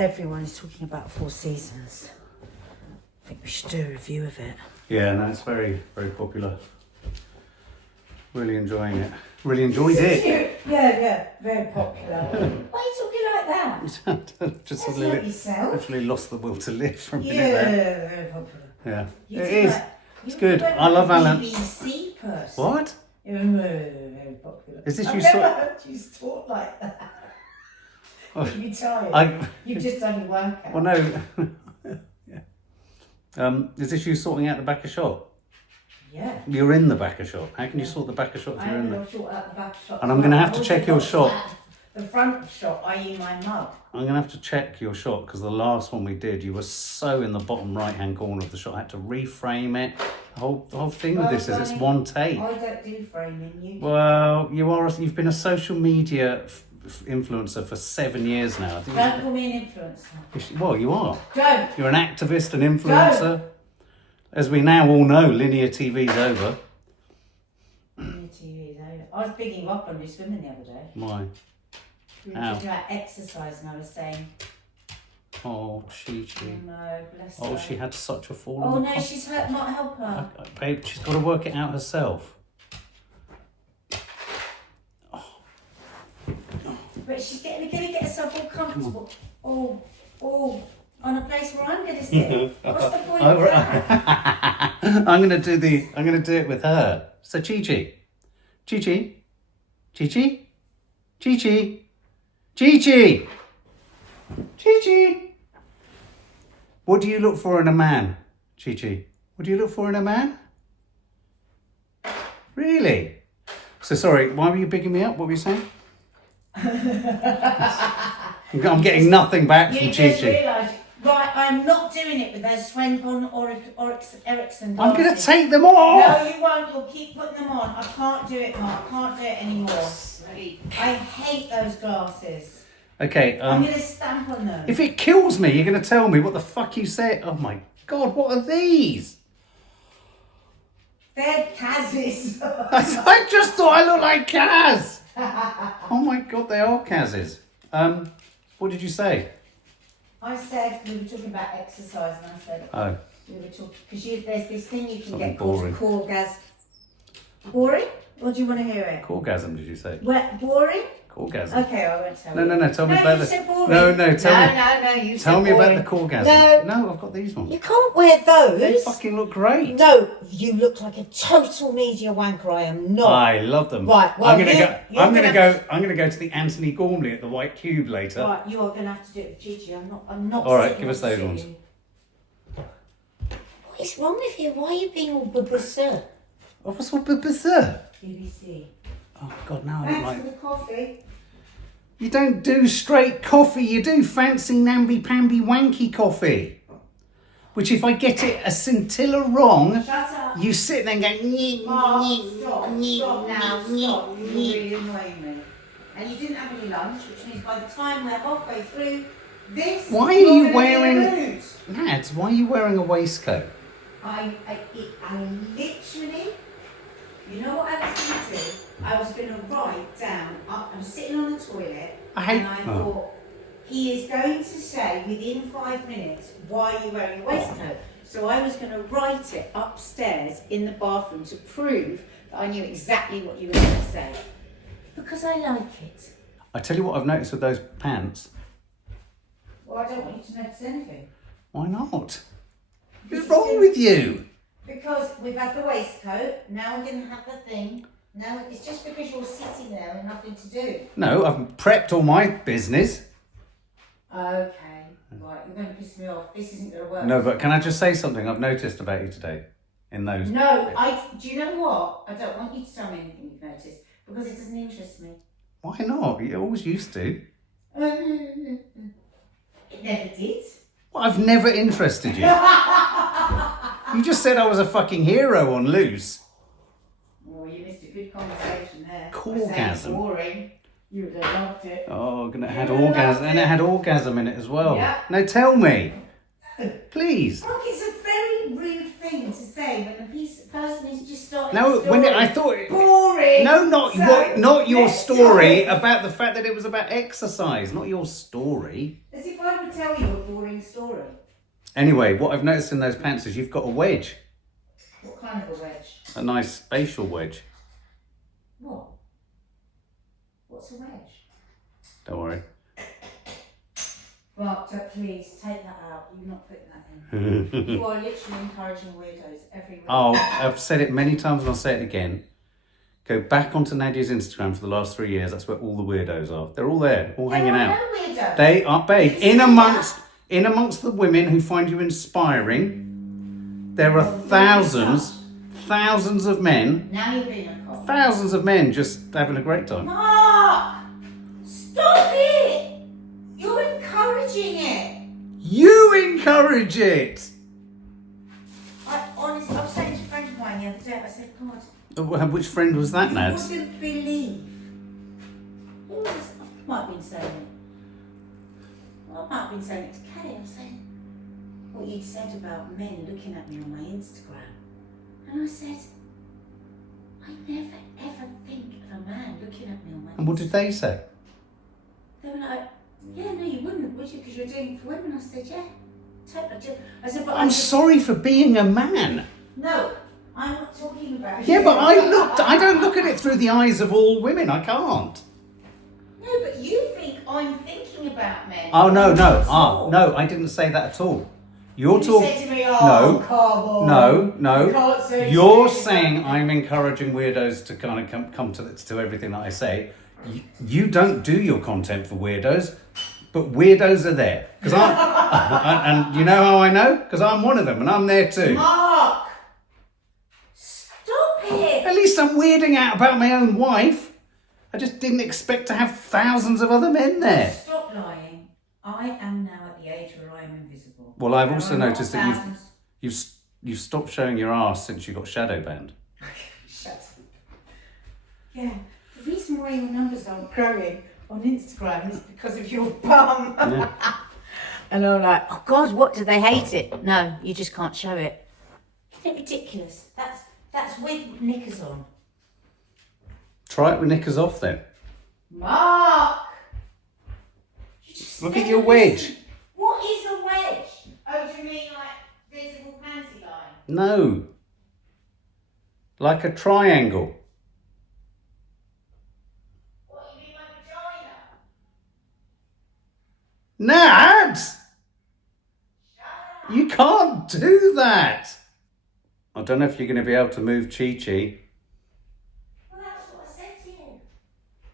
everyone is talking about Four Seasons. I think we should do a review of it. Yeah, no, it's very, very popular. Really enjoying it. Really enjoyed it. Yeah, very popular. Why are you talking like that? Just That's suddenly not yourself. literally lost the will to live from being Yeah, there. very popular. Yeah, You it do is. like- It's you good. look I love like a Alan. BBC person. What? You're very popular. Is this I've you never sort- heard you talk like that. Oh, You'd be tired. You've just done your workout. Well, no. Yeah. Is this you sorting out the back of shop? Yeah. You're in the back of shop. How can you sort the back of shop if you're in I'm there? going to sort out the back shop. And I'm going to have to check your shop. The front shop, i.e. my mug. I'm going to have to check your shot because the last one we did, you were so in the bottom right-hand corner of the shot. I had to reframe it. The whole thing with this is it's one take. I don't do framing. You do. Well, you've been a social media influencer for 7 years now. I think Don't call me an influencer. well, you are. Don't. You're an activist and influencer. As we now all know, linear TV's over. Linear TV is over. I was bigging you up on your swimming the other day. Why? We were Ow. talking about exercise and I was saying, Oh, Chi-Chi. no, bless Oh, her. she had such a fall. Oh on the no, she's hurt, not help her. Babe, she's got to work it out herself. But she's going to get herself all comfortable. Oh, on a place where I'm going to sit. What's the point of that? I'm gonna do it with her. So Chi-Chi. Chi-Chi. Chi-Chi. Chi-Chi. Chi-Chi. Chi-Chi. What do you look for in a man, Chi-Chi? What do you look for in a man? Really? So sorry, why were you bigging me up? What were you saying? I'm getting nothing back from You just Chi-Chi. realised, right, I'm not doing it with those Swenborn or Ericsson I'm going to glasses. take them off. No, you won't. You'll keep putting them on. I can't do it, Mark. I can't do it anymore. I hate those glasses. Okay, I'm going to stamp on them. if it kills me, you're going to tell me what the fuck you said. Oh my God, what are these? They're Kaz's. I just thought I looked like Kaz. Oh my God, they are Kaz's. What did you say? I said, we were talking about exercise, and I said, Oh, we were talking, because there's this thing you can Something get called boring. Corgas. Boring? Or do you want to hear it? Corgasm, did you say? What, boring? Corgasm. Okay, I won't tell you. No, tell me No, about you the... said boring. No, tell me. No, you Tell said me boring. about the corgasm. No. No, I've got these ones. You can't wear those. They fucking look great. No, you look like a total media wanker. I am not. I love them. Right, well, I'm gonna you're I'm gonna gonna go to the Anthony Gormley at the White Cube later. Right, you are going to have to do it with Gigi. I'm not. All right, sitting give us those next to ones. you. What is wrong with you? Why are you being all babusser? Oh, what's all bizarre? BBC. Oh God, now I don't Thanks like. for the coffee. You don't do straight coffee. You do fancy namby-pamby wanky coffee. Which, if I get it a scintilla wrong, Shut up. you sit there and go. "Nyeh, Mark, nyeh, stop nyeh, now, nyeh, stop. You're nyeh." really annoying me. And you didn't have any lunch, which means by the time we're halfway through this, Why are you're you gonna wearing- be in a mood. Nads, why are you wearing a waistcoat? I literally, you know what I was going to do? I was going to write down, I'm sitting on the toilet, I hate- and I oh. thought, he is going to say within 5 minutes, why are you wearing a waistcoat? So I was going to write it upstairs in the bathroom to prove that I knew exactly what you were going to say. Because I like it. I tell you what I've noticed with those pants. Well, I don't want you to notice anything. Why not? What's wrong with you? Because we've had the waistcoat, now we're going to have the thing. Now it's just because you're sitting there with nothing to do. No, I've prepped all my business. Okay, right, you're going to piss me off. This isn't going to work. No, but can I just say something I've noticed about you today? In those. No, do you know what? I don't want you to tell me anything you've noticed because it doesn't interest me. Why not? You always used to. It never did. Well, I've never interested you. You just said I was a fucking hero on Loose. Oh, you missed a good conversation there. Corgasm. I said boring. You would have loved it. Oh, and it had orgasm, and it had orgasm in it as well. Yeah. No, tell me, please. Look, it's a very rude thing to say when a person is just starting. No, a story. when I thought. Boring. No, not So, not your let's story talk. about the fact that it was about exercise, not your story. As if I were tell you a boring story. Anyway, what I've noticed in those pants is you've got a wedge. What kind of a wedge? A nice spatial wedge. What? What's a wedge? Don't worry. Right, so please take that out. You're not putting that in. You are literally encouraging weirdos everywhere. Oh, I've said it many times and I'll say it again. Go back onto Nadia's Instagram for the last 3 years. That's where all the weirdos are. They're all there, all hanging out. Weirdos. They are, babe, in amongst the women who find you inspiring, there are thousands of men. Now you're being a cop. Thousands of men just having a great time. Mark! Stop it! You're encouraging it. You encourage it. I was saying to a friend of mine the other day, I said, God. Which friend was that, You Nad? wouldn't believe. Who was this? I might have been saying it. Well, I might have been saying it to Kelly. I was saying what you'd said about men looking at me on my Instagram. And I said, I never ever think of a man looking at me on my Instagram. And what did they say? They were like, yeah, no, you wouldn't, would you? Because you're doing it for women. I said, yeah, totally. I said, but I'm sorry for being a man. No, I'm not talking about. Yeah, but I don't look at it through the eyes of all women. I can't. No, but you think I'm thinking about men. Oh no, no, I didn't say that at all. You're talking. Said to me, oh, No. You can't say You're anything. saying I'm encouraging weirdos to kind of come to everything that I say. You don't do your content for weirdos, but weirdos are there. Because and you know how I know? Because I'm one of them, and I'm there too. Mark, stop it. At least I'm weirding out about my own wife. I just didn't expect to have thousands of other men there. Stop lying. I am now at the age where I am invisible. Well, I've There also are not noticed that thousands. you've stopped showing your ass since you got shadow banned. Shut up. Yeah, the reason why your numbers aren't growing on Instagram is because of your bum. Yeah. And I'm like, oh God, what do they hate it? No, you just can't show it. Isn't it ridiculous? That's with knickers on. Try it with knickers off then. Mark! Look at your wedge. What is a wedge? Oh, do you mean like visible panty line? No. Like a triangle. What, you mean my vagina? Nad! You can't do that. I don't know if you're going to be able to move Chi-Chi. Well, that's what I said to you.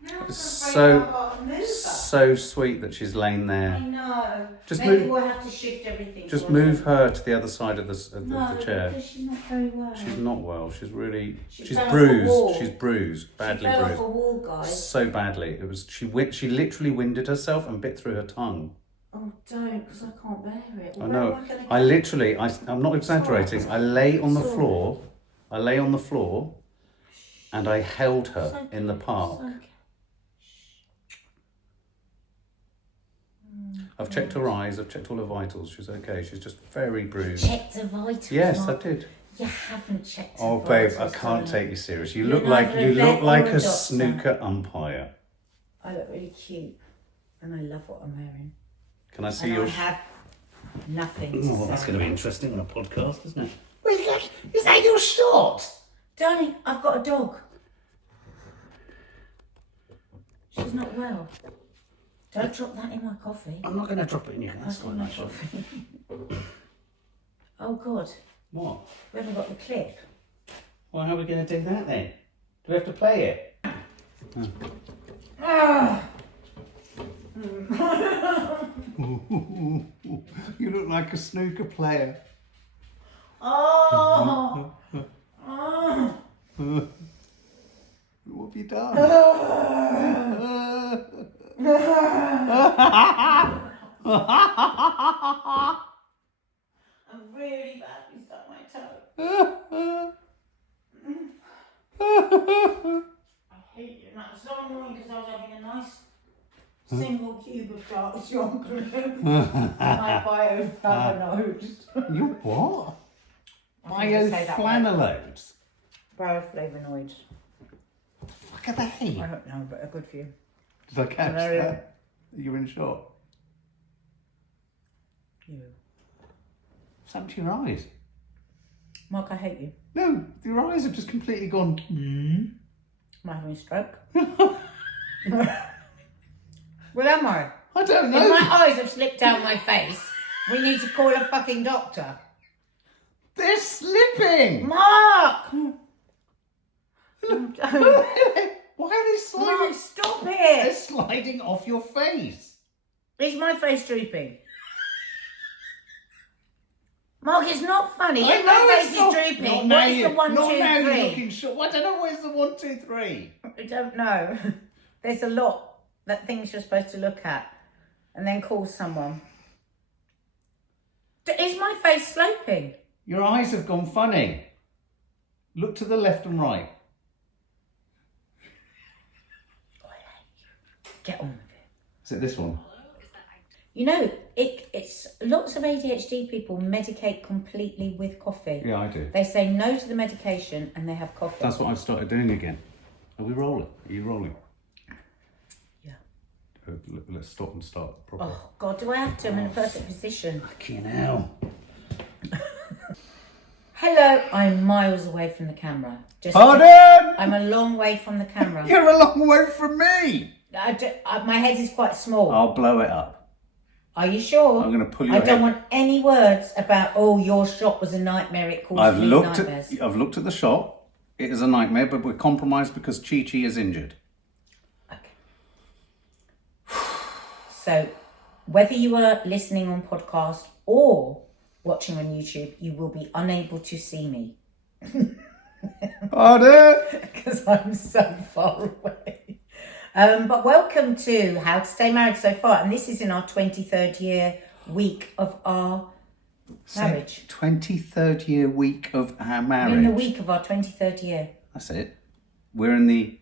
Now I'm It's afraid I've got to move her. so sweet that she's laying I there. know. Just Maybe move- we'll have to shift everything. Just so move her to the other side of the No, chair. because she's not very well. She's not well. She's really. She She's fell off a wall. bruised. She's bruised. Badly she fell bruised. off a wall, guys. So badly. It was. She literally winded herself and bit through her tongue. Oh, don't, because I can't bear it. I Where know. am gonna I literally. I'm not exaggerating. Sorry. I lay on the Sorry. floor. I lay on the floor, and I held her It's okay, in the park. it's okay. I've checked her eyes. I've checked all her vitals. She's okay. She's just very bruised. Checked the vitals. Yes, I Mark. did. You haven't checked the Oh, vitals. babe, I can't take you serious. You You're look like neither a vet or a a doctor. snooker umpire. I look really cute, and I love what I'm wearing. Can I see And your? I have nothing to Oh, that's say. going to be interesting on a podcast, isn't it? Is that your shot? Darling, I've got a dog. She's not well. Don't drop that in my coffee. I'm not going to drop it in your. That's That's quite in my nice. shot. coffee. Oh God, What? we haven't got the clip. Well, how are we going to do that then? Do we have to play it? Ah! You look like a snooker player. Oh! Oh! What have you done? I'm really badly stuck my toe. I hate it. That was so annoying because I was having a nice single cube of dark chocolate. My bioflavonoids. You what? I think I say that right. Bioflavonoids? Bioflavonoids. What the fuck are they? I don't know, but they're good for you. Did I catch I know. that? You're in shock. You. What's happened to your eyes? Mark, I hate you. No, your eyes have just completely gone. Am I having a stroke? Well, am I? I don't know. If my eyes have slipped down my face, we need to call a fucking doctor. They're slipping. Mark! Why are they sliding? Mark, stop They're it! sliding off your face. Is my face drooping? Mark, it's not funny. If my face is drooping, what is the 1, 2, 3? Not now you're looking short. I don't know where's the 1, 2, 3. I don't know. There's a lot that things you're supposed to look at and then call someone. Is my face sloping? Your eyes have gone funny. Look to the left and right. Get on with it. Is it this one? You know, it's lots of ADHD people medicate completely with coffee. Yeah, I do. They say no to the medication and they have coffee. That's what I've started doing again. Are we rolling? Are you rolling? Yeah. Let's stop and start properly. Oh, God, do I have to? I'm in a perfect position. Fucking hell. Hello, I'm miles away from the camera. Pardon? I'm a long way from the camera. You're a long way from me. My head is quite small. I'll blow it up. Are you sure? I'm going to pull your I head. don't want any words about, oh, your shop was a nightmare, it caused I've me looked nightmares. at the shop. It is a nightmare, but we're compromised because Chi-Chi is injured. Okay. So, whether you are listening on podcast or watching on YouTube, you will be unable to see me. Pardon? Because I'm so far away. But welcome to How to Stay Married So Far. And this is in our 23rd year week of our marriage. 23rd year week of our marriage. We're in the week of our 23rd year. That's it. We're in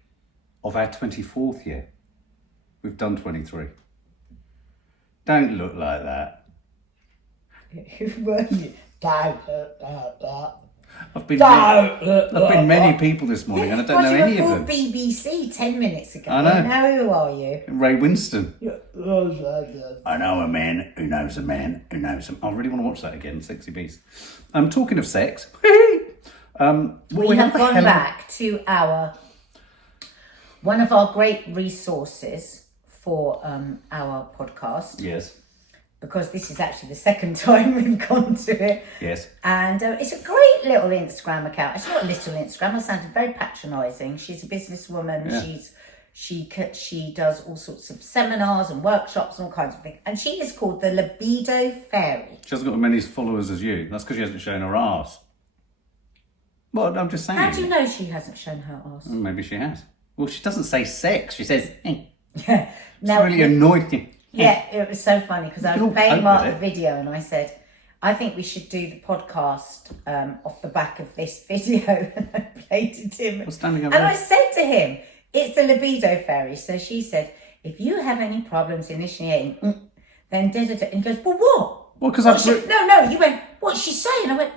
of our 24th year. We've done 23. Don't look like that. Who were you? I've been many people this morning and I don't know any of them. BBC 10 minutes ago. I know. Now who are you? Ray Winston. I know a man who knows a man who knows him. I really want to watch that again, Sexy Beast. Talking of sex. We have gone back to one of our great resources for our podcast. Yes. Because this is actually the second time we've gone to it. Yes. And it's a great little Instagram account. It's not a little Instagram. I sounded very patronising. She's a businesswoman. Yeah. She does all sorts of seminars and workshops and all kinds of things. And she is called the Libido Fairy. She hasn't got as many followers as you. That's because she hasn't shown her arse. Well, I'm just saying. How do you know she hasn't shown her arse? Maybe she has. Well, she doesn't say sex. She says, eh. Yeah. It's really annoyed me. Yeah, it was so funny because I was playing Mark the video and I said, I think we should do the podcast off the back of this video. And I played it to him. And I said to him, it's the Libido Fairy. So she said, if you have any problems initiating, then da-da-da. And he goes, well, what? Well, because No, you went, what's she saying? I went,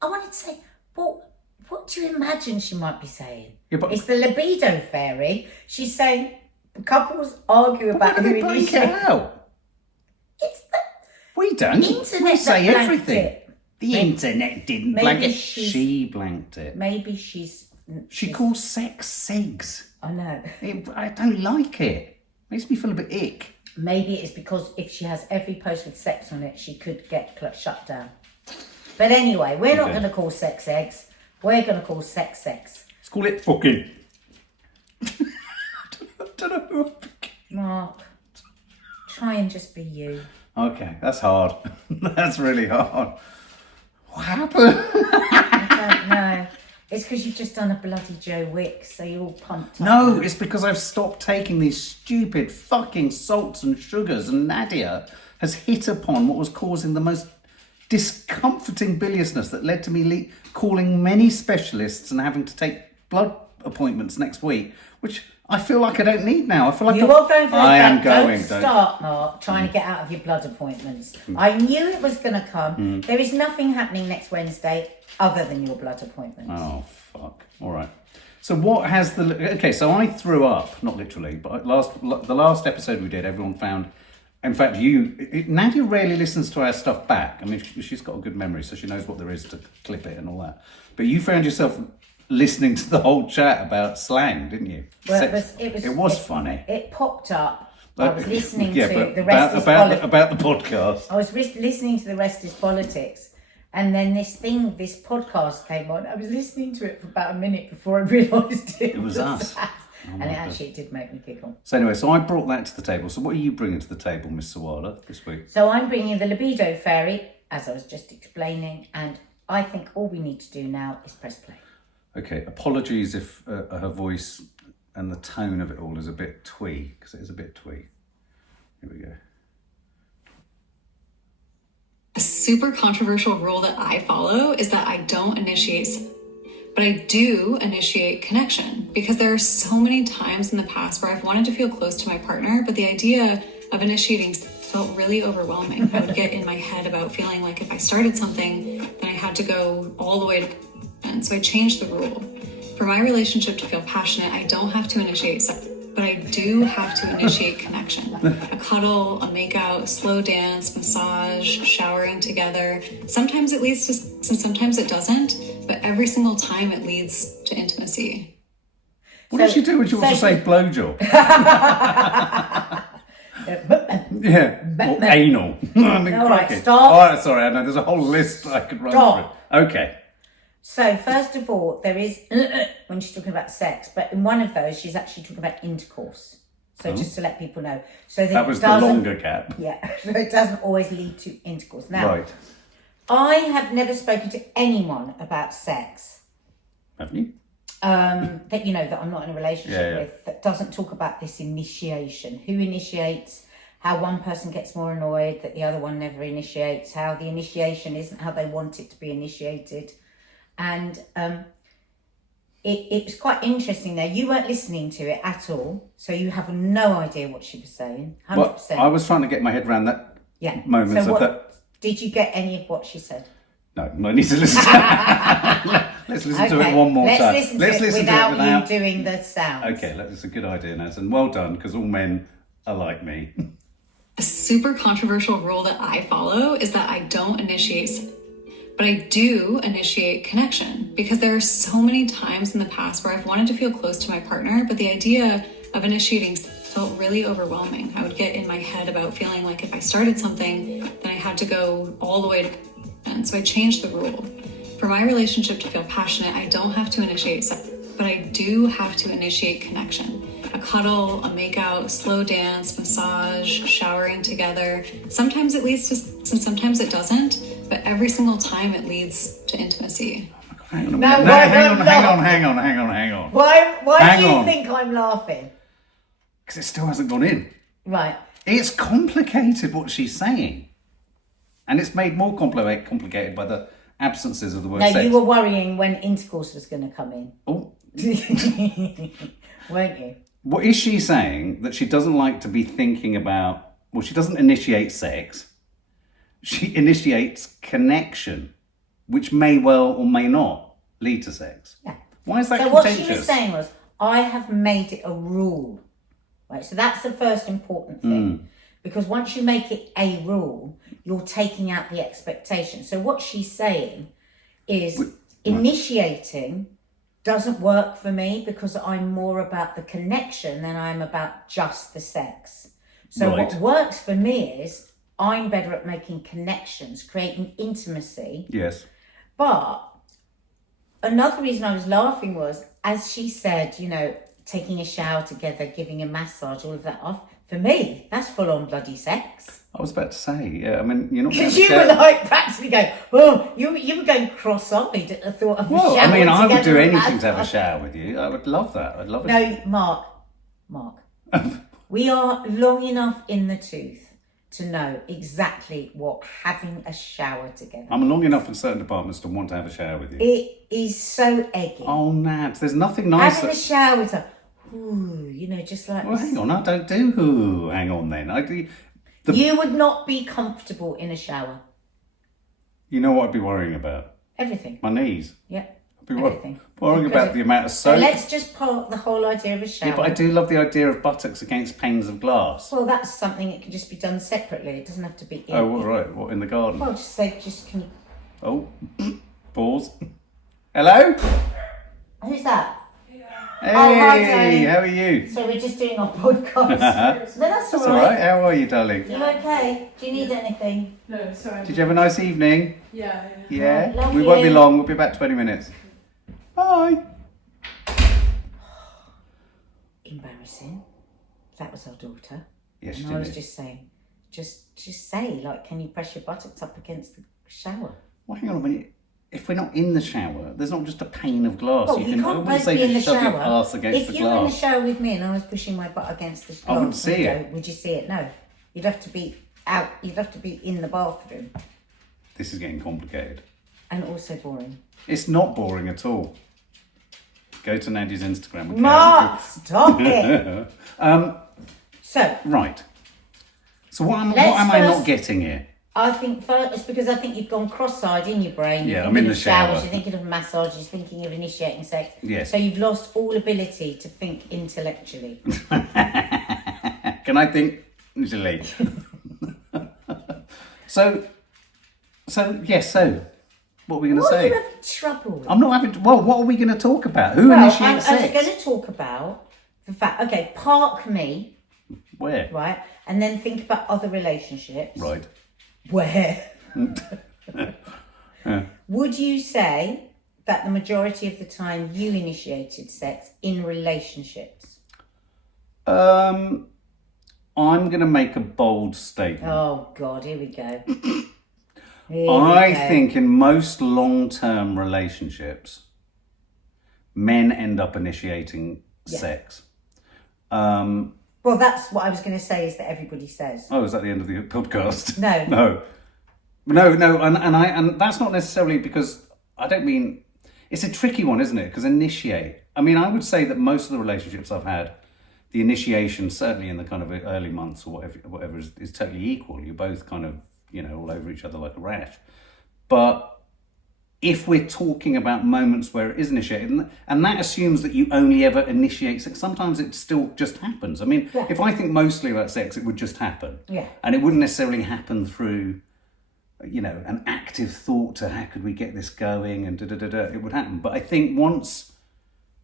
I wanted to say, well, what do you imagine she might be saying? Yeah, but it's the Libido Fairy. She's saying, couples argue about who initiates. It's the we don't. internet we say that everything. It. The internet didn't blank it. She blanked it. Maybe she calls sex segs. I know. I don't like it. Makes me feel a bit ick. Maybe it's because if she has every post with sex on it, she could get shut down. But anyway, we're not going to call sex eggs. We're going to call sex. Let's call it fucking. I don't know who I'm picking. Mark, try and just be you. Okay, that's hard. That's really hard. What happened? I don't know. It's because you've just done a bloody Joe Wick, so you're all pumped up. No, it's because I've stopped taking these stupid fucking salts and sugars, and Nadia has hit upon what was causing the most discomforting biliousness that led to me calling many specialists and having to take blood appointments next week, which I feel like I don't need now. I feel like you are going for I am going. Don't start, Mark, trying to get out of your blood appointments. I knew it was going to come. There is nothing happening next Wednesday other than your blood appointments. Oh, fuck. All right. So what has the... Okay, so I threw up, not literally, but the last episode we did, everyone found In fact, Nadia rarely listens to our stuff back. I mean, she's got a good memory, so she knows what there is to clip it and all that. But you found yourself listening to the whole chat about slang, didn't you? Well, it was funny. It popped up. I was listening yeah, to but the rest about the podcast. I was listening to the rest is politics, and then this podcast came on. I was listening to it for about a minute before I realised it was us. And it did make me giggle. So anyway, I brought that to the table. So what are you bringing to the table, Miss Sawalha, this week? So I'm bringing the libido fairy, as I was just explaining, and I think all we need to do now is press play. Okay, apologies if her voice and the tone of it all is a bit twee, because it is a bit twee. Here we go. A super controversial rule that I follow is that I don't initiate, but I do initiate connection, because there are so many times in the past where I've wanted to feel close to my partner, but the idea of initiating felt really overwhelming. I would get in my head about feeling like if I started something, then I had to go all the way to, and so I changed the rule. For my relationship to feel passionate, I don't have to initiate sex, but I do have to initiate connection. A cuddle, a makeout, slow dance, massage, showering together. Sometimes it leads to sex and sometimes it doesn't, but every single time it leads to intimacy. What did she do when she wants to say blowjob? Yeah, or anal. I mean, all right, crikey. stop. All right, sorry, I know there's a whole list I could run through. Okay. So first of all, there is when she's talking about sex, but in one of those, she's actually talking about intercourse. So just to let people know, so that was the longer gap. Yeah, so it doesn't always lead to intercourse. Now, right. I have never spoken to anyone about sex. Haven't you? That that I'm not in a relationship Yeah. with, that doesn't talk about this initiation. Who initiates? How one person gets more annoyed that the other one never initiates. How the initiation isn't how they want it to be initiated. And it was quite interesting there. You weren't listening to it at all, so you have no idea what she was saying. 100%. Well, I was trying to get my head around that moment. So of that. Did you get any of what she said? No, I need to listen to it. Let's listen to it one more time. Let's listen to it without you doing the sounds. Okay, that's a good idea, Naz. And well done, because all men are like me. A super controversial rule that I follow is that I don't initiate, but I do initiate connection, because there are so many times in the past where I've wanted to feel close to my partner, but the idea of initiating felt really overwhelming. I would get in my head about feeling like if I started something, then I had to go all the way to, and so I changed the rule. For my relationship to feel passionate, I don't have to initiate sex, but I do have to initiate connection. A cuddle, a makeout, slow dance, massage, showering together. Sometimes it leads to sex and sometimes it doesn't, but every single time it leads to intimacy. Hang on a minute. Hang on. Why do you think I'm laughing? Because it still hasn't gone in. Right. It's complicated what she's saying. And it's made more complicated by the absences of the word sex. No, you were worrying when intercourse was going to come in. Oh. Weren't you? What is she saying? That she doesn't like to be thinking about... Well, she doesn't initiate sex. She initiates connection, which may well or may not lead to sex. Yeah. Why is that so contentious? What she was saying was, I have made it a rule. Right, so that's the first important thing. Because once you make it a rule, you're taking out the expectation. So what she's saying is initiating doesn't work for me because I'm more about the connection than I'm about just the sex. So what works for me is I'm better at making connections, creating intimacy. Yes. But another reason I was laughing was, as she said, taking a shower together, giving a massage, all of that off. For me, that's full on bloody sex. I was about to say, yeah, I mean, you're not... Because you were like practically going, oh, you were going cross-eyed at the thought of a shower. Well, I mean, I would do anything massage. to have a shower with you. I would love that. I'd love it. No, Mark, we are long enough in the tooth to know exactly what having a shower together. I'm long enough in certain departments to want to have a shower with you. It is so eggy. Oh, Nat, there's nothing nicer. Having a shower with her, ooh, just like... Well, hang on, I don't do who. Hang on then. You would not be comfortable in a shower. You know what I'd be worrying about? Everything. My knees. Yeah. Everything. Worrying about the amount of So soap. let's just park the whole idea of a shower. Yeah, but I do love the idea of buttocks against panes of glass. Well, that's something that can just be done separately. It doesn't have to be in. Oh, well, right. What, in the garden? Well, just can. Oh, pause. Hello? Who's that? Hey, hi, darling. how are you? So we're just doing our podcast. No, that's That's all all right. right. How are you, darling? You okay? Do you need anything? No, sorry. Did you have a nice evening? Yeah. Yeah? Love We won't be you. long. We'll be about 20 minutes. Bye. Embarrassing. That was our daughter. Yes, And she I was did. just saying, just say, like, can you press your buttocks up against the shower? Well, hang on a minute. If we're not in the shower, there's not just a pane of glass. Well, you you can I can't wouldn't both say be in the just shove your shower. ass against If the you were in the glass. shower with me and I was pushing my butt against the I wouldn't glass see window, it. would you see it? No. You'd have to be out. You'd have to be in the bathroom. This is getting complicated. And also boring. It's not boring at all. Go to Nadia's Instagram account. Mark, stop it. So, Right. So what am Let's I not first- getting here? I think first, it's because I think you've gone cross-eyed in your brain. You're Yeah, I'm thinking in the of showers, shower. You're thinking of massage. You're thinking of initiating sex. Yes. So you've lost all ability to think intellectually. Can I think easily? So what are we going to What are say? you having trouble with? I'm not having. Well, what are we going to talk about? Who Well, I initiates was sex? going to talk about the fact. Okay, park me, Where? right, and then think about other relationships. Right. Where? Would you say that the majority of the time you initiated sex in relationships? I'm going to make a bold statement. Oh God, here we go. I think in most long-term relationships, men end up initiating sex. Well, that's what I was going to say. Is that everybody says? Oh, is that the end of the podcast? No. No, and that's not necessarily because I don't mean it's a tricky one, isn't it? Because initiate. I mean, I would say that most of the relationships I've had, the initiation, certainly in the kind of early months or whatever is totally equal. You're both kind of all over each other like a rash. But if we're talking about moments where it is initiated, and that assumes that you only ever initiate sex, sometimes it still just happens. I mean, if I think mostly about sex, it would just happen. Yeah. And it wouldn't necessarily happen through, an active thought to how could we get this going and da-da-da-da. It would happen. But I think once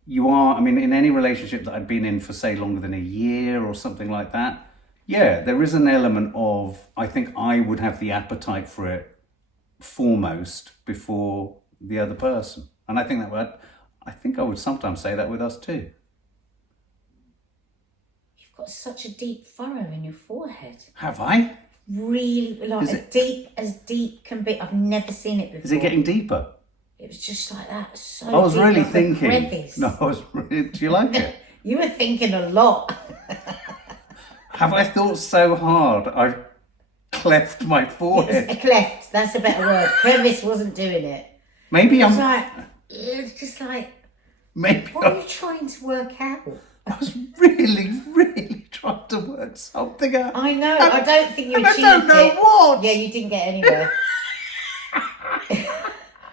you are, in any relationship that I've been in for, say, longer than a year or something like that, yeah, there is an element of, I think I would have the appetite for it foremost before the other person. And I think I would sometimes say that with us too. You've got such a deep furrow in your forehead. Have I? Really, like as deep can be. I've never seen it before. Is it getting deeper? It was just like that. So I was deep, really like a thinking. crevice. No, I was really, do you like it? You were thinking a lot. Have I thought so hard? I've cleft my forehead. A cleft. That's a better word. Crevice wasn't doing it. Maybe It's I'm. like it's just like. Maybe What are you trying to work out? I was really, really trying to work something out. I know. I don't think you and achieved I don't know it. what. Yeah, you didn't get anywhere.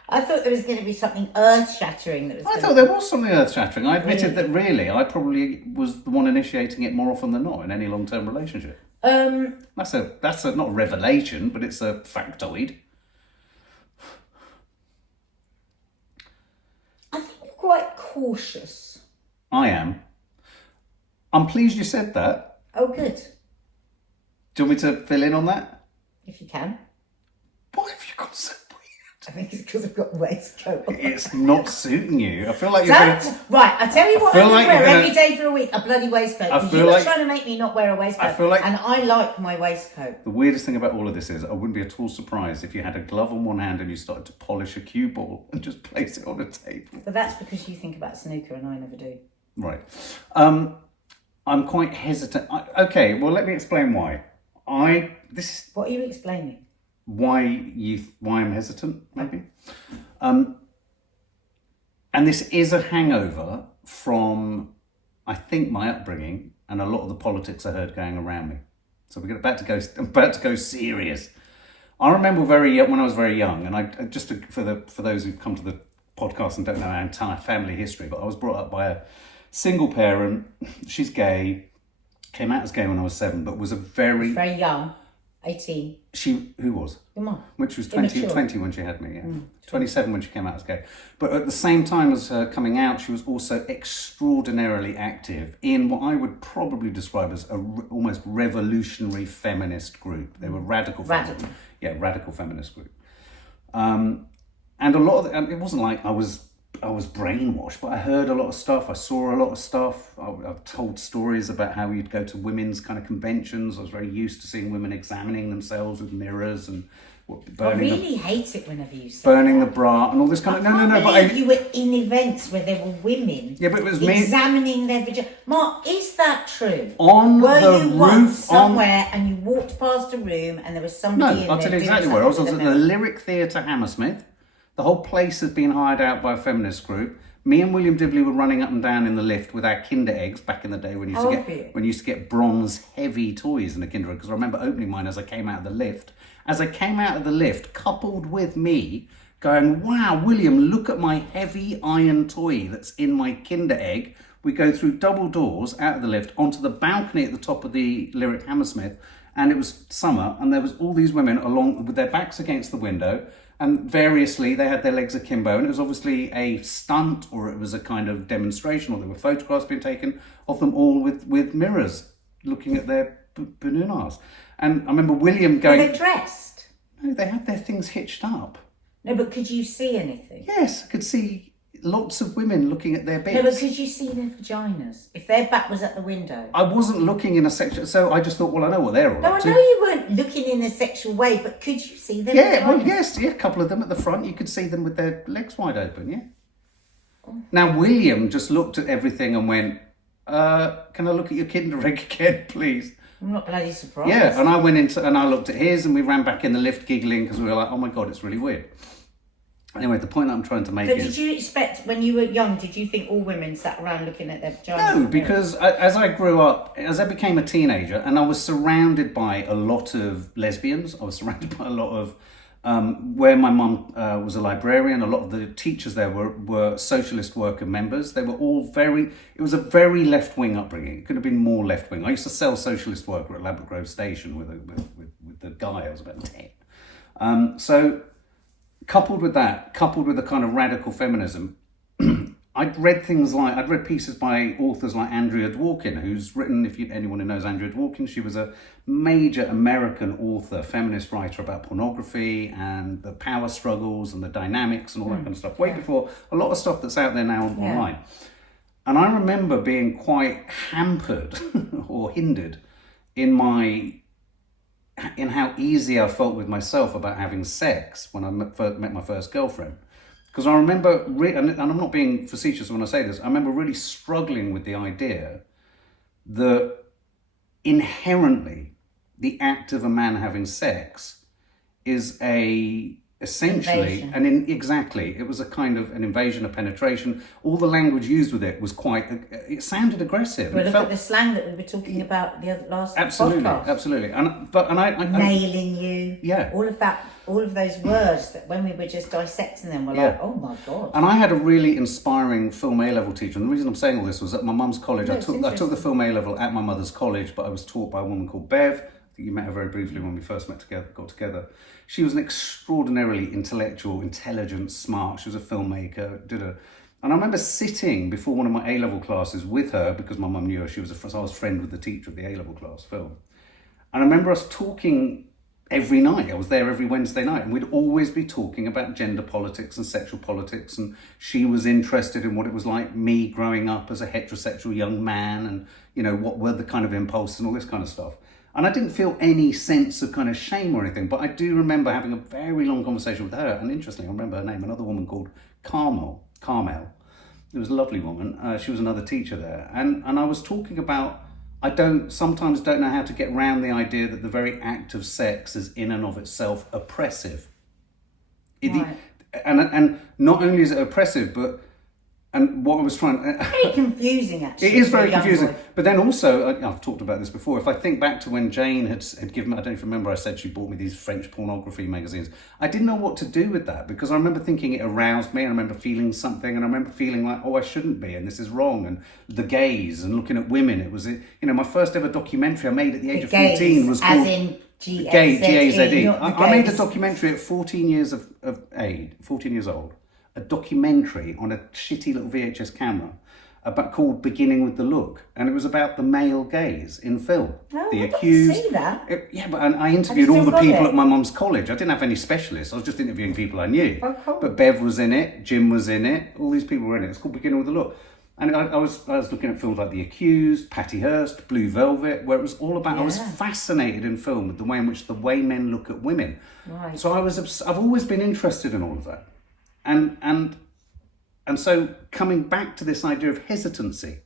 I thought there was going to be something earth-shattering that was. I thought there was something earth-shattering. I admitted that really, I probably was the one initiating it more often than not in any long-term relationship. That's a not a revelation, but it's a factoid. I think you're quite cautious. I am. I'm pleased you said that. Oh, good. Do you want me to fill in on that? If you can. Why have you got so I think it's because I've got the waistcoat on. It's not suiting you. I feel like you're Don't. going Right, I tell you what, I I feel would like wear you're gonna- every day for a week, a bloody waistcoat. I Because feel you were like- trying to make me not wear a waistcoat. I feel like- and I like my waistcoat. The weirdest thing about all of this is I wouldn't be at all surprised if you had a glove on one hand and you started to polish a cue ball and just place it on a table. But that's because you think about snooker and I never do. Right. I'm quite hesitant. Okay, well, let me explain why. This is What are you explaining? why I'm hesitant, maybe. And this is a hangover from, I think, my upbringing and a lot of the politics I heard going around me. So I'm about to go serious. I remember when I was very young, and for those who've come to the podcast and don't know our entire family history, but I was brought up by a single parent. She's gay, came out as gay when I was 7, but was a very young, 18. Who was? Your mum. Which was 20 when she had me, yeah. 27 when she came out as gay. But at the same time as her coming out, she was also extraordinarily active in what I would probably describe as a almost revolutionary feminist group. They were radical feminist group. And a lot of it wasn't like I was brainwashed, but I heard a lot of stuff. I saw a lot of stuff. I've told stories about how you'd go to women's kind of conventions. I was very used to seeing women examining themselves with mirrors and hate it whenever you say burning that. the bra and all this kind of But you were in events where there were women. Yeah, but it was examining their vagina. Mark, is that true? Were you once somewhere and you walked past a room and there was somebody in there? No, I'll tell you exactly where I was. I was at the Lyric Theatre, Hammersmith. The whole place had been hired out by a feminist group. Me and William Dibley were running up and down in the lift with our Kinder eggs back in the day when you used to get bronze heavy toys in a Kinder egg. Because I remember opening mine as I came out of the lift. As I came out of the lift, coupled with me going, wow, William, look at my heavy iron toy that's in my Kinder egg. We go through double doors out of the lift onto the balcony at the top of the Lyric Hammersmith. And it was summer, and there was all these women along with their backs against the window. And variously, they had their legs akimbo, and it was obviously a stunt, or it was a kind of demonstration, or there were photographs being taken of them all with mirrors, looking at their bananas. And I remember William going... Were they dressed? No, they had their things hitched up. No, but could you see anything? Yes, I could see lots of women looking at their bits. No, but could you see their vaginas? If their back was at the window? I wasn't looking in a section, so I just thought, well, I know what they're all up to. No, I know you weren't looking in a sexual way, but could you see them? Yeah, well, yes, a couple of them at the front. You could see them with their legs wide open, yeah. Oh. Now, William just looked at everything and went, can I look at your Kinder egg again, please? I'm not bloody surprised. Yeah, and I went into, and I looked at his, and we ran back in the lift giggling because we were like, oh my God, it's really weird. Anyway, the point that I'm trying to make is... Did you expect, when you were young, did you think all women sat around looking at their vaginas? No, because as I grew up, as I became a teenager, and I was surrounded by a lot of lesbians, I was surrounded by a lot of... where my mum was a librarian, a lot of the teachers there were socialist worker members. They were all it was a very left-wing upbringing. It could have been more left-wing. I used to sell socialist worker at Ladbroke Grove Station with the guy. I was about 10. So... Coupled with the kind of radical feminism, I'd read pieces by authors like Andrea Dworkin, who's written, anyone who knows Andrea Dworkin, she was a major American author, feminist writer about pornography and the power struggles and the dynamics and all that kind of stuff, way before a lot of stuff that's out there now online. And I remember being quite hampered or hindered in how easy I felt with myself about having sex when I met my first girlfriend. Because I remember, and I'm not being facetious when I say this, I remember really struggling with the idea that inherently the act of a man having sex is essentially it was a kind of an invasion, a penetration. All the language used with it was it sounded aggressive. Well, look at the slang that we were talking about the last podcast. Absolutely. I nailing you. Yeah. All of those words that when we were just dissecting them were like, oh my God. And I had a really inspiring film A-level teacher. And the reason I'm saying all this was at my mum's college. I took the film A-level at my mother's college, but I was taught by a woman called Bev. I think you met her very briefly when we first got together. She was an extraordinarily intellectual, intelligent, smart. She was a filmmaker, And I remember sitting before one of my A-level classes with her because my mum knew her. I was friend with the teacher of the A-level class, film. And I remember us talking every night. I was there every Wednesday night, and we'd always be talking about gender politics and sexual politics. And she was interested in what it was like me growing up as a heterosexual young man, and what were the kind of impulses and all this kind of stuff. And I didn't feel any sense of kind of shame or anything, but I do remember having a very long conversation with her. And interestingly, I remember her name, another woman called Carmel. It was a lovely woman. She was another teacher there. And I was talking about, sometimes don't know how to get around the idea that the very act of sex is in and of itself oppressive. Right. And not only is it oppressive, but And what I was trying... Very confusing, actually. It is for a very young confusing. boy. But then also, I've talked about this before, if I think back to when Jane had given me, I don't even remember, I said she bought me these French pornography magazines. I didn't know what to do with that because I remember thinking it aroused me and I remember feeling something and I remember feeling like, oh, I shouldn't be and this is wrong. And the gaze and looking at women. It was, my first ever documentary I made at the age of 14 was called... As in G-A-Z-E. G-A-Z-E. not the I made a gaze. documentary at 14 years of age, 14 years old. A documentary on a shitty little VHS camera called Beginning with the Look, and it was about the male gaze in film. Oh, the I didn't accused. see that. But I interviewed all still the got people it? at my mum's college. I didn't have any specialists. I was just interviewing people I knew. Oh, cool. But Bev was in it, Jim was in it, all these people were in it. It's called Beginning with the Look. And I was looking at films like The Accused, Patty Hearst, Blue Velvet, where it was all about. I was fascinated in film with the way in which the way men look at women. Right. So I've always been interested in all of that, and so coming back to this idea of hesitancy,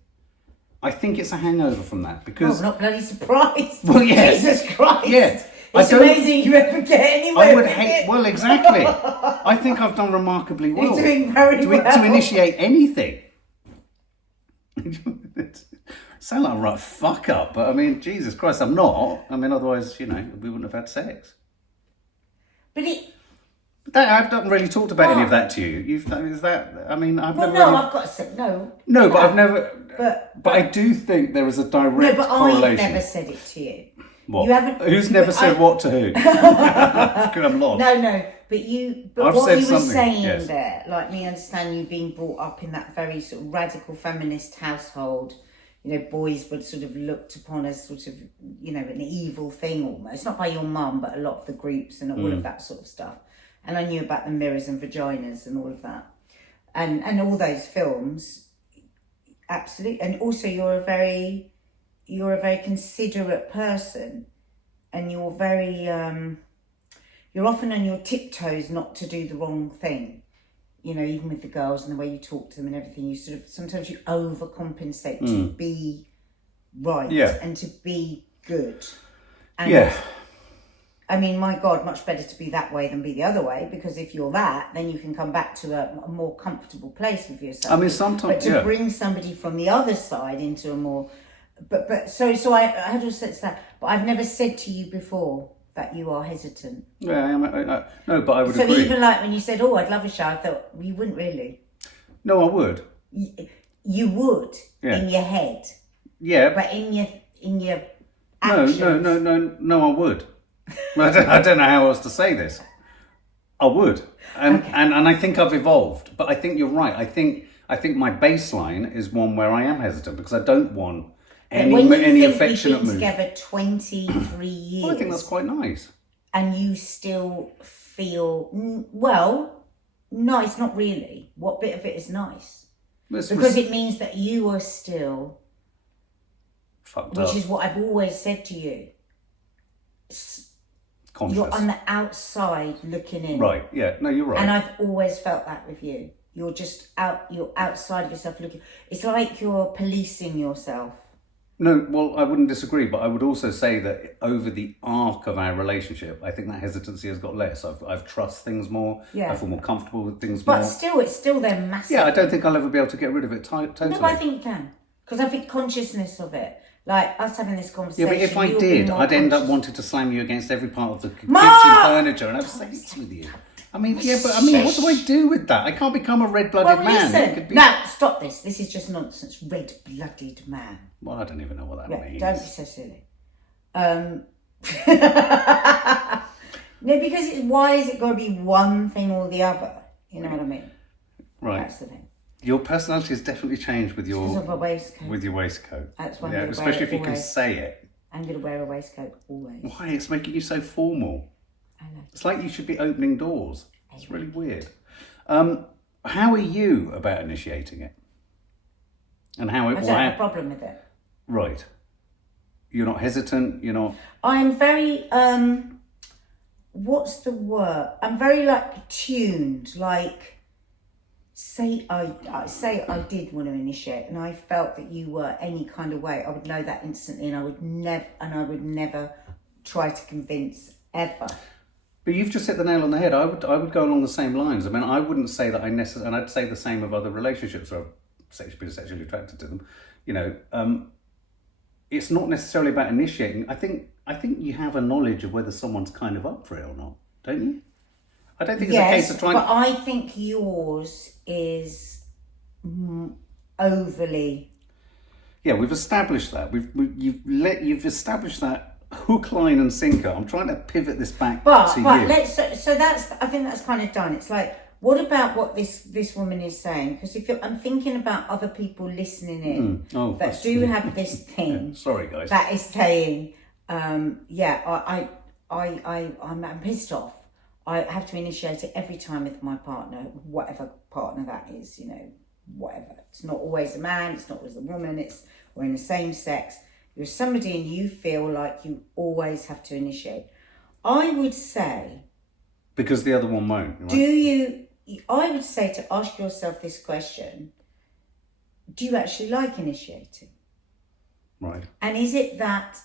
I think it's a hangover from that because I'm not bloody surprised. Well, yeah. Jesus Christ. Yeah. It's amazing you ever get anywhere I would with hate. it. Well, exactly. I think I've done remarkably well. You're doing very to, well. to initiate anything. Sound like a right fuck up, but I mean, Jesus Christ, I'm not. I mean, otherwise, we wouldn't have had sex. But it... I've not really talked about any of that to you. Is that? I mean, I've Well, never. no, really, I've got to say, no. No, but I've never. But I do think there is a No, direct but correlation. I've never said it to you. What? You haven't. Who's never said what to who? I'm lost. No, but you. But I've what said you were something, saying yes. there, like me understand you being brought up in that very sort of radical feminist household. Boys were sort of looked upon as sort of, an evil thing almost. Not by your mum, but a lot of the groups and all of that sort of stuff. And I knew about the mirrors and vaginas and all of that. And all those films, absolutely. And also you're a very considerate person, and you're very, you're often on your tiptoes not to do the wrong thing. Even with the girls and the way you talk to them and everything, sometimes you overcompensate to be right and to be good. And I mean, my God, much better to be that way than be the other way, because if you're that, then you can come back to a more comfortable place with yourself. I mean, sometimes, but to bring somebody from the other side into a more, so I had to sense that, but I've never said to you before that you are hesitant. Yeah, I am. No, but I would so agree. even like when you said, "Oh, I'd love a shower," I thought you wouldn't really. No, I would. You would in your head. Yeah, but in your actions. No, I would. I don't know how else to say this. I would, and I think I've evolved. But I think you're right. I think my baseline is one where I am hesitant because I don't want any affectionate move. Together 23 years. Well, I think that's quite nice. And you still feel well. No, it's not really. What bit of it is nice? Because it means that you are still fucked up. Which is what I've always said to you. Conscious. You're on the outside looking in. Right, yeah. No, you're right. And I've always felt that with you. You're just you're outside of yourself looking. It's like you're policing yourself. No, well, I wouldn't disagree, but I would also say that over the arc of our relationship, I think that hesitancy has got less. I've trust things more. Yeah. I feel more comfortable with things more. But still, it's still there massive. Yeah, I don't think I'll ever be able to get rid of it totally. No, but I think you can. Because I think consciousness of it, like us having this conversation. Yeah, but if I did, I'd end up wanting to slam you against every part of the kitchen furniture, and I'd say this with you. I mean, yeah, but I mean, what do I do with that? I can't become a red-blooded man. Listen, now, stop this. This is just nonsense. Red-blooded man. Well, I don't even know what that means. Don't be so silly. No, because why is it got to be one thing or the other? You know what I mean? Right. That's the thing. Your personality has definitely changed with your because of a waistcoat. With your waistcoat. That's why. Yeah, especially if you can say it. I'm going to wear a waistcoat always. Why? It's making you so formal. I know. It's like you should be opening doors. It's really weird. How are you about initiating it? And how it? I don't have a problem with it. Right. You're not hesitant. You're not. I'm very. What's the word? I'm very attuned. Like, say I did want to initiate, and I felt that you were any kind of way. I would know that instantly, and I would never try to convince ever. But you've just hit the nail on the head. I would go along the same lines. I mean, I wouldn't say that I necessarily, and I'd say the same of other relationships where I've been sexually attracted to them. You know, it's not necessarily about initiating. I think you have a knowledge of whether someone's kind of up for it or not, don't you? I don't think it's a case of trying. But I think yours is overly. Yeah, we've established that. You've established that hook, line, and sinker. I'm trying to pivot this back to you. So that's. I think that's kind of done. It's like, what about what this woman is saying? Because I'm thinking about other people listening in that do have this thing. Sorry, guys. That is saying, I'm pissed off. I have to initiate it every time with my partner, whatever partner that is. You know, whatever. It's not always a man. It's not always a woman. We're in the same sex. You're somebody and you feel like you always have to initiate. I would say... Because the other one won't. Right? I would say to ask yourself this question, do you actually like initiating? Right. And is it that,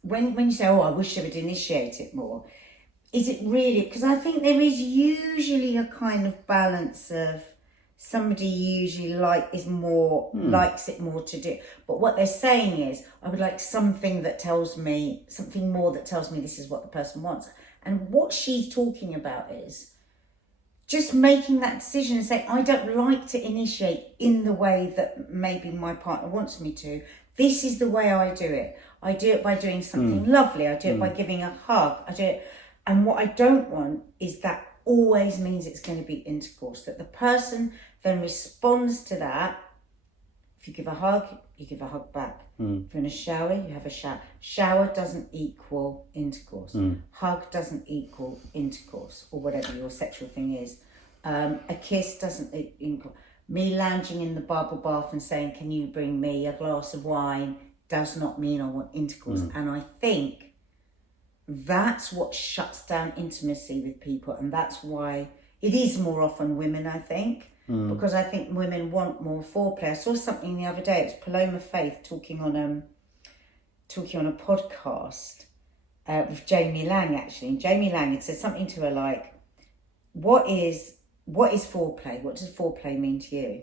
when you say, I wish I would initiate it more, is it really... Because I think there is usually a kind of balance of somebody usually likes it more to do. But what they're saying is, I would like something more that tells me this is what the person wants. And what she's talking about is just making that decision and saying, I don't like to initiate in the way that maybe my partner wants me to. This is the way I do it. I do it by doing something lovely. I do it by giving a hug. I do it. And what I don't want is that always means it's going to be intercourse, that the person then responds to that. If you give a hug, you give a hug back. If you're in a shower, you have a shower. Shower doesn't equal intercourse. Hug doesn't equal intercourse, or whatever your sexual thing is. A kiss doesn't equal. Me lounging in the bubble bath and saying, can you bring me a glass of wine, does not mean I want intercourse. And I think that's what shuts down intimacy with people, and that's why it is more often women, I think, because I think women want more foreplay. I saw something the other day. It was Paloma Faith talking on a podcast with Jamie Lang, actually. And Jamie Lang had said something to her like, "What is foreplay? What does foreplay mean to you?"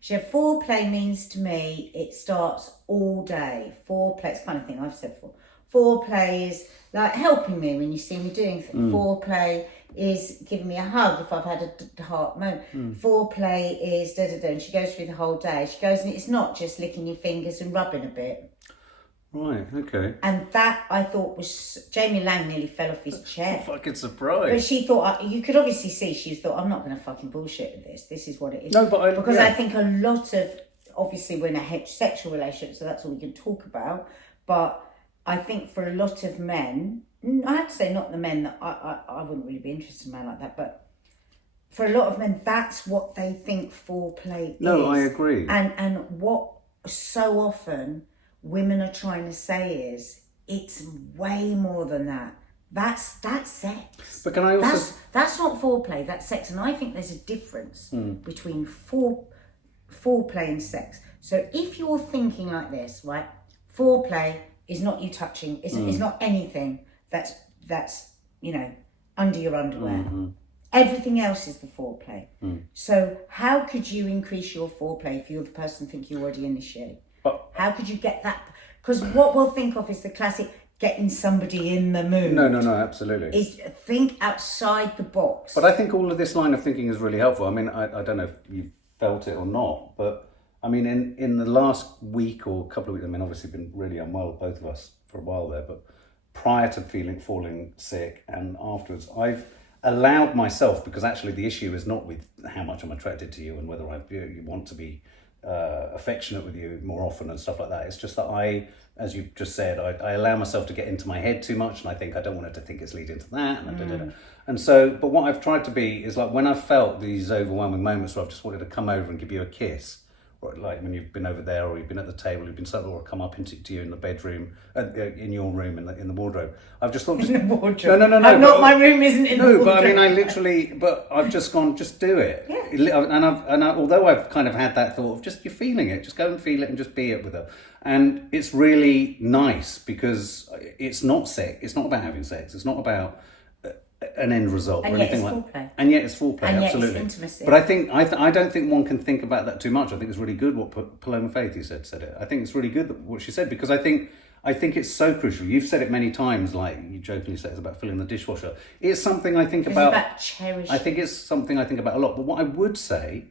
She said, "Foreplay means to me it starts all day. Foreplay, it's the kind of thing I've said before. Foreplay is like helping me when you see me doing things. Foreplay is giving me a hug if I've had a heart moment. Foreplay is da-da-da." And she goes through the whole day. She goes, and it's not just licking your fingers and rubbing a bit. Right, okay. And that, I thought, was... Jamie Lang nearly fell off his chair. I'm fucking surprised. But she thought... You could obviously see she thought, I'm not going to fucking bullshit with this. This is what it is. No, but I think a lot of... Obviously, we're in a heterosexual relationship, so that's all we can talk about. But I think for a lot of men... I have to say, not the men that... I wouldn't really be interested in a man like that, but... For a lot of men, that's what they think foreplay is. No, I agree. And what so often... women are trying to say is it's way more than that. That's sex. But can I also... That's not foreplay, that's sex. And I think there's a difference between foreplay and sex. So if you're thinking like this, right, foreplay is not you touching, it's not anything that's under your underwear. Everything else is the foreplay. So how could you increase your foreplay if you're the person think you already initiate? How could you get that? Because what we'll think of is the classic getting somebody in the mood. No, absolutely. Is think outside the box. But I think all of this line of thinking is really helpful. I mean, I don't know if you felt it or not, but I mean, in the last week or couple of weeks, I mean, obviously been really unwell, both of us, for a while there, but prior to falling sick and afterwards, I've allowed myself, because actually the issue is not with how much I'm attracted to you and whether you want to be affectionate with you more often and stuff like that. It's just that I, as you just said, I allow myself to get into my head too much, and I think I don't want it to think it's leading to that, and so. But what I've tried to be is like when I've felt these overwhelming moments where I've just wanted to come over and give you a kiss, or like when you've been over there, or you've been at the table, you've been somewhere, or come up to you in the bedroom, in your room, in the wardrobe. I've just thought, in the wardrobe. No. My room isn't in the wardrobe. No, but I mean, I've just gone, just do it. Yeah. And although I've kind of had that thought of just you're feeling it, just go and feel it and just be it with her. And it's really nice because it's not sex. It's not about having sex. It's not about an end result And or yet anything it's like foreplay. And yet it's foreplay, And yet absolutely. it's intimacy. But I think I don't think one can think about that too much. I think it's really good what Paloma Faith said it. I think it's really good what she said, because I think it's so crucial. You've said it many times, like you jokingly say it's about filling the dishwasher. It's something I think about. It's about cherishing. I think it's something I think about a lot. But what I would say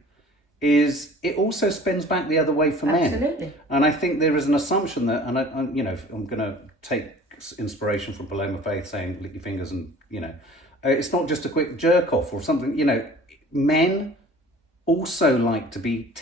is it also spins back the other way for men. Absolutely. And I think there is an assumption that, and I'm going to take inspiration from Paloma Faith saying lick your fingers, and it's not just a quick jerk off or something. Men also like to be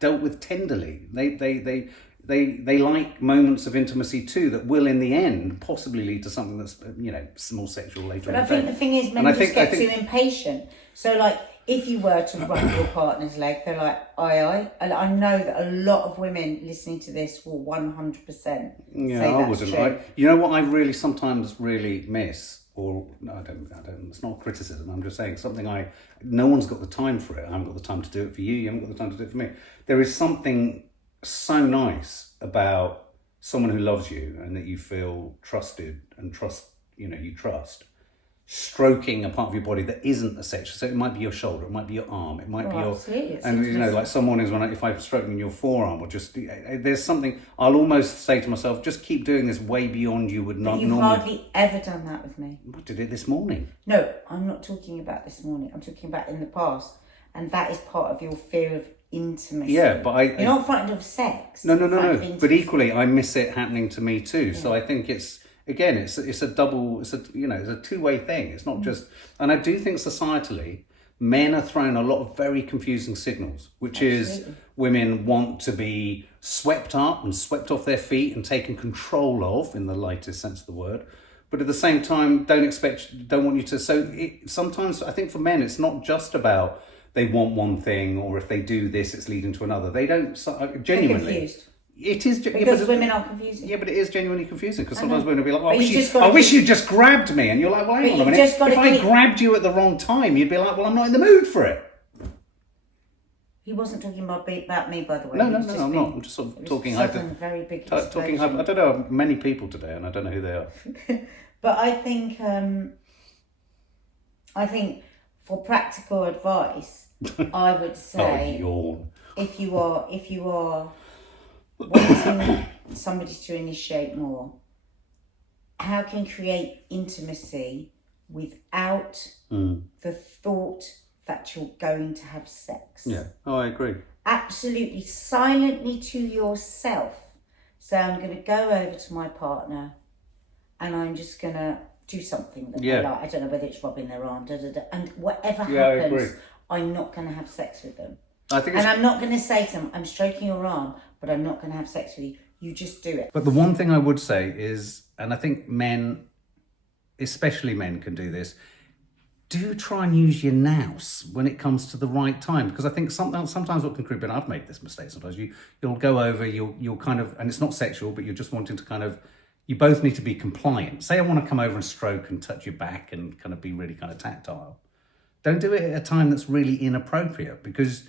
dealt with tenderly. They like moments of intimacy too that will in the end possibly lead to something that's more sexual later. But I think the thing is, men just get too impatient. So like, if you were to rub your partner's leg, they're like, aye. And I know that a lot of women listening to this will 100% say I wouldn't. true. You know what I really sometimes really miss, or no, I don't. It's not criticism. I'm just saying something. No one's got the time for it. I haven't got the time to do it for you. You haven't got the time to do it for me. There is something so nice about someone who loves you and that you feel trusted and you trust. Stroking a part of your body that isn't a sexual, so it might be your shoulder, it might be your arm, it might be your, and like some mornings if I'm stroking your forearm, or just there's something I'll almost say to myself, just keep doing this way beyond you would not. You've hardly ever done that with me. I did it this morning. No, I'm not talking about this morning. I'm talking about in the past, and that is part of your fear of intimacy. Yeah, but you're not frightened of sex. No. But equally, I miss it happening to me too. Yeah. So I think it's a two-way thing. It's not just, and I do think societally, men are throwing a lot of very confusing signals, which is women want to be swept up and swept off their feet and taken control of, in the lightest sense of the word. But at the same time, don't want you to. So sometimes I think for men, it's not just about they want one thing, or if they do this, it's leading to another. They don't genuinely. They're confused. It is because women are confusing. Yeah, but it is genuinely confusing, because sometimes women will be like, I wish you just grabbed me, and you're like, well, hang on a minute. If I grabbed you at the wrong time, you'd be like, well, I'm not in the mood for it. He wasn't talking about me, by the way. No, I'm not. I'm just sort of talking very big I don't know many people today, and I don't know who they are. But I think for practical advice, I would say, if you are wanting somebody to initiate more, how can you create intimacy without the thought that you're going to have sex? Yeah. Oh, I agree. Absolutely silently to yourself. So I'm going to go over to my partner and I'm just going to do something that I like. I don't know whether it's rubbing their arm, and whatever happens, I'm not going to have sex with them. I'm not going to say to them, I'm stroking your arm, but I'm not going to have sex with you. You just do it. But the one thing I would say is, and I think men, especially men, can do this, do try and use your nous when it comes to the right time. Because I think sometimes what can creep in, I've made this mistake sometimes, you'll go over, you'll kind of, and it's not sexual, but you're just wanting to kind of, you both need to be compliant. Say I want to come over and stroke and touch your back and kind of be really kind of tactile. Don't do it at a time that's really inappropriate, because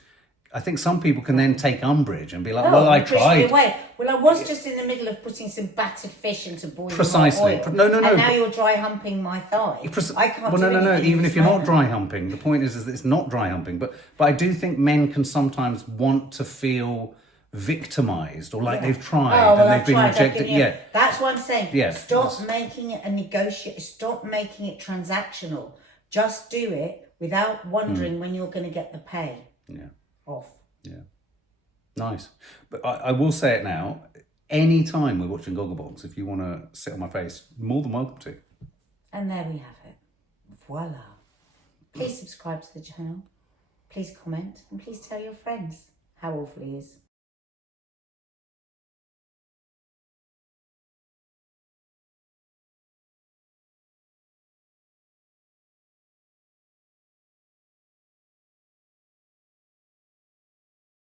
I think some people can then take umbrage and be like, well, I tried. Well, I was just in the middle of putting some battered fish into boiling Precisely. Oil. No. And now you're dry humping my thigh. I can't do anything. No. Even if you're not dry humping, the point is that it's not dry humping. But I do think men can sometimes want to feel victimised, or like they've tried and they've been rejected. Yeah. That's what I'm saying. Yeah. Stop making it a negotiation. Stop making it transactional. Just do it without wondering when you're going to get the pay. Yeah. Off. Yeah. Nice. But I will say it now, any time we're watching Gogglebox, if you want to sit on my face, more than welcome to. And there we have it. Voila. Please subscribe to the channel. Please comment, and please tell your friends how awful he is.